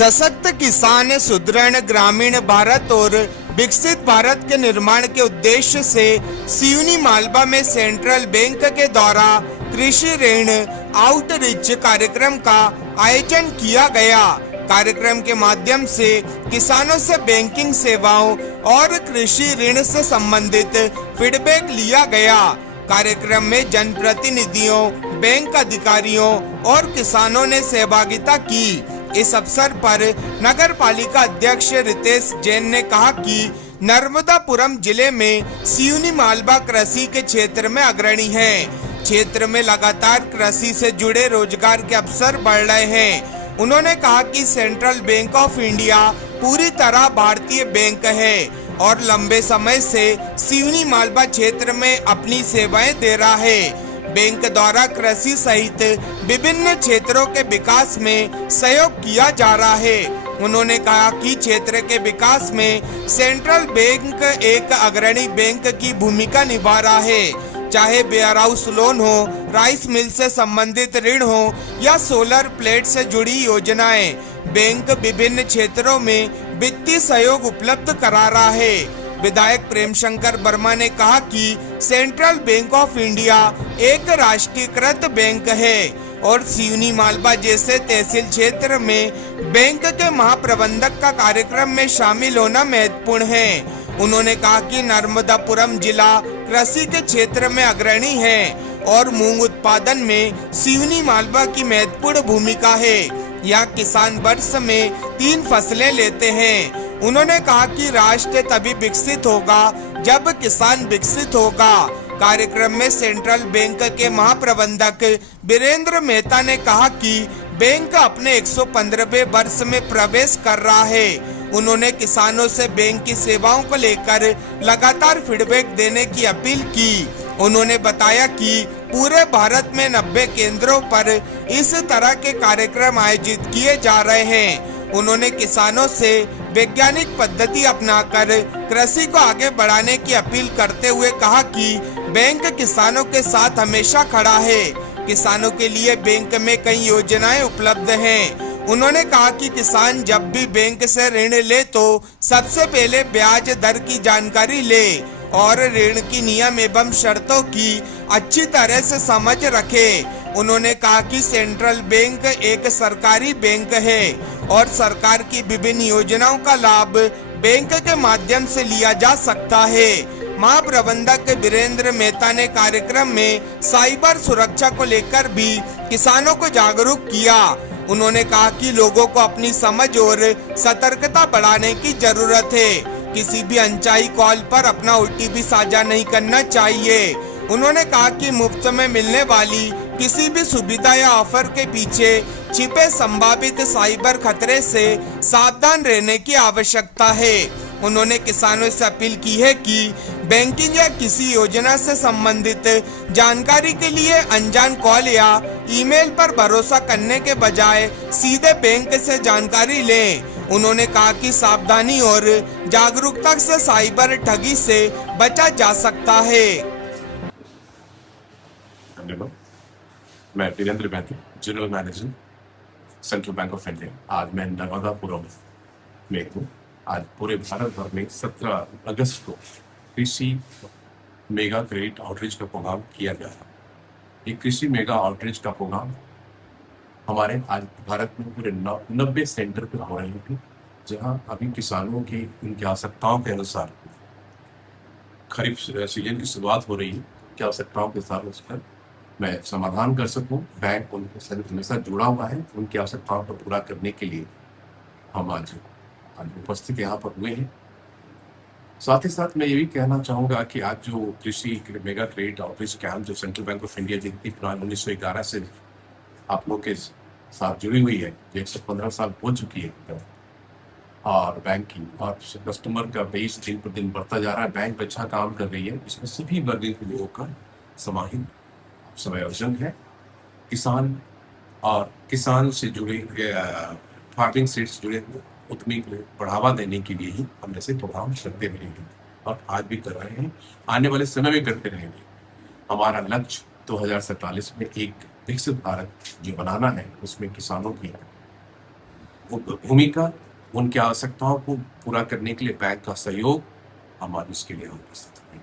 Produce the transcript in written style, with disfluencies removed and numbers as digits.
सशक्त किसान, सुदृढ़ ग्रामीण भारत और विकसित भारत के निर्माण के उद्देश्य से सिवनी मालवा में सेंट्रल बैंक के द्वारा कृषि ऋण आउटरीच कार्यक्रम का आयोजन किया गया। कार्यक्रम के माध्यम से किसानों से बैंकिंग सेवाओं और कृषि ऋण से संबंधित फीडबैक लिया गया। कार्यक्रम में जनप्रतिनिधियों, बैंक अधिकारियों और किसानों ने सहभागिता की। इस अवसर पर नगर पालिका अध्यक्ष रितेश जैन ने कहा कि नर्मदापुरम जिले में सिवनी मालवा कृषि के क्षेत्र में अग्रणी है। क्षेत्र में लगातार कृषि से जुड़े रोजगार के अवसर बढ़ रहे हैं। उन्होंने कहा कि सेंट्रल बैंक ऑफ इंडिया पूरी तरह भारतीय बैंक है और लंबे समय से सिवनी मालवा क्षेत्र में अपनी सेवाएं दे रहा है। बैंक द्वारा कृषि सहित विभिन्न क्षेत्रों के विकास में सहयोग किया जा रहा है। उन्होंने कहा कि क्षेत्र के विकास में सेंट्रल बैंक एक अग्रणी बैंक की भूमिका निभा रहा है। चाहे वेयर हाउस लोन हो, राइस मिल से संबंधित ऋण हो या सोलर प्लेट से जुड़ी योजनाएं, बैंक विभिन्न क्षेत्रों में वित्तीय सहयोग उपलब्ध करा रहा है। विधायक प्रेम शंकर वर्मा ने कहा कि सेंट्रल बैंक ऑफ इंडिया एक राष्ट्रीयकृत बैंक है और सिवनी मालवा जैसे तहसील क्षेत्र में बैंक के महाप्रबंधक का कार्यक्रम में शामिल होना महत्वपूर्ण है। उन्होंने कहा कि नर्मदापुरम जिला कृषि के क्षेत्र में अग्रणी है और मूंग उत्पादन में सिवनी मालवा की महत्वपूर्ण भूमिका है। यहाँ किसान वर्ष में 3 फसलें लेते हैं। उन्होंने कहा कि राष्ट्र तभी विकसित होगा जब किसान विकसित होगा। कार्यक्रम में सेंट्रल बैंक के महाप्रबंधक वीरेंद्र मेहता ने कहा कि बैंक अपने 115वें वर्ष में प्रवेश कर रहा है। उन्होंने किसानों से बैंक की सेवाओं को लेकर लगातार फीडबैक देने की अपील की। उन्होंने बताया कि पूरे भारत में 90 केंद्रों पर इस तरह के कार्यक्रम आयोजित किए जा रहे हैं। उन्होंने किसानों से वैज्ञानिक पद्धति अपनाकर कृषि को आगे बढ़ाने की अपील करते हुए कहा कि बैंक किसानों के साथ हमेशा खड़ा है। किसानों के लिए बैंक में कई योजनाएं उपलब्ध हैं। उन्होंने कहा कि किसान जब भी बैंक से ऋण ले तो सबसे पहले ब्याज दर की जानकारी ले और ऋण की नियम एवं शर्तों की अच्छी तरह से समझ रखे। उन्होंने कहा कि सेंट्रल बैंक एक सरकारी बैंक है और सरकार की विभिन्न योजनाओं का लाभ बैंक के माध्यम से लिया जा सकता है। महाप्रबंधक वीरेंद्र मेहता ने कार्यक्रम में साइबर सुरक्षा को लेकर भी किसानों को जागरूक किया। उन्होंने कहा कि लोगों को अपनी समझ और सतर्कता बढ़ाने की जरूरत है। किसी भी अनचाही कॉल पर अपना OTP साझा नहीं करना चाहिए। उन्होंने कहा कि मुफ्त में मिलने वाली किसी भी सुविधा या ऑफर के पीछे छिपे संभावित साइबर खतरे से सावधान रहने की आवश्यकता है। उन्होंने किसानों से अपील की है कि बैंकिंग या किसी योजना से संबंधित जानकारी के लिए अनजान कॉल या ईमेल पर भरोसा करने के बजाय सीधे बैंक से जानकारी लें। उन्होंने कहा कि सावधानी और जागरूकता से साइबर ठगी से बचा जा सकता है। मैं Virendra Mehta, general manager central bank of India. आज मैं नर्मदापुरम में हूँ। आज पूरे भारत भर में 17 अगस्त को कृषि मेगा क्रेडिट आउटरीच का प्रोग्राम किया गया था। ये कृषि मेगा आउटरीच का प्रोग्राम हमारे आज भारत में पूरे 90 सेंटर पे हो रहे थे, जहाँ अभी किसानों की उनकी आवश्यकताओं के अनुसार खरीफ सीजन की शुरुआत हो रही है। क्या आवश्यकताओं के साथ उसका मैं समाधान कर सकूं। बैंक उनके साथ हमेशा जुड़ा हुआ है। उनकी आवश्यकताओं को पूरा करने के लिए हम आज उपस्थित यहाँ पर हुए हैं। साथ ही साथ मैं ये भी कहना चाहूँगा कि आज जो कृषि मेगा क्रेडिट आउटरीच कैंप जो सेंट्रल बैंक ऑफ इंडिया जितनी पुरानी 1911 से आप लोग के साथ जुड़ी हुई है, 115 साल हो चुकी है और बैंक की और कस्टमर का बेस दिन पर दिन बढ़ता जा रहा है। बैंक अच्छा काम कर रही है। इसमें सभी वर्ग के लोगों का समाहित समायोजन है। किसान और किसान से जुड़े फार्मिंग से जुड़े उद्यमी को बढ़ावा देने के लिए ही हम ऐसे प्रोग्राम करते रहेंगे और आज भी कर रहे हैं, आने वाले समय में करते रहेंगे। हमारा लक्ष्य 2047 में एक विकसित भारत जो बनाना है, उसमें किसानों की भूमिका, उनकी आवश्यकताओं को पूरा करने के लिए बैंक का सहयोग, हम आज उसके लिए उपस्थित हैं।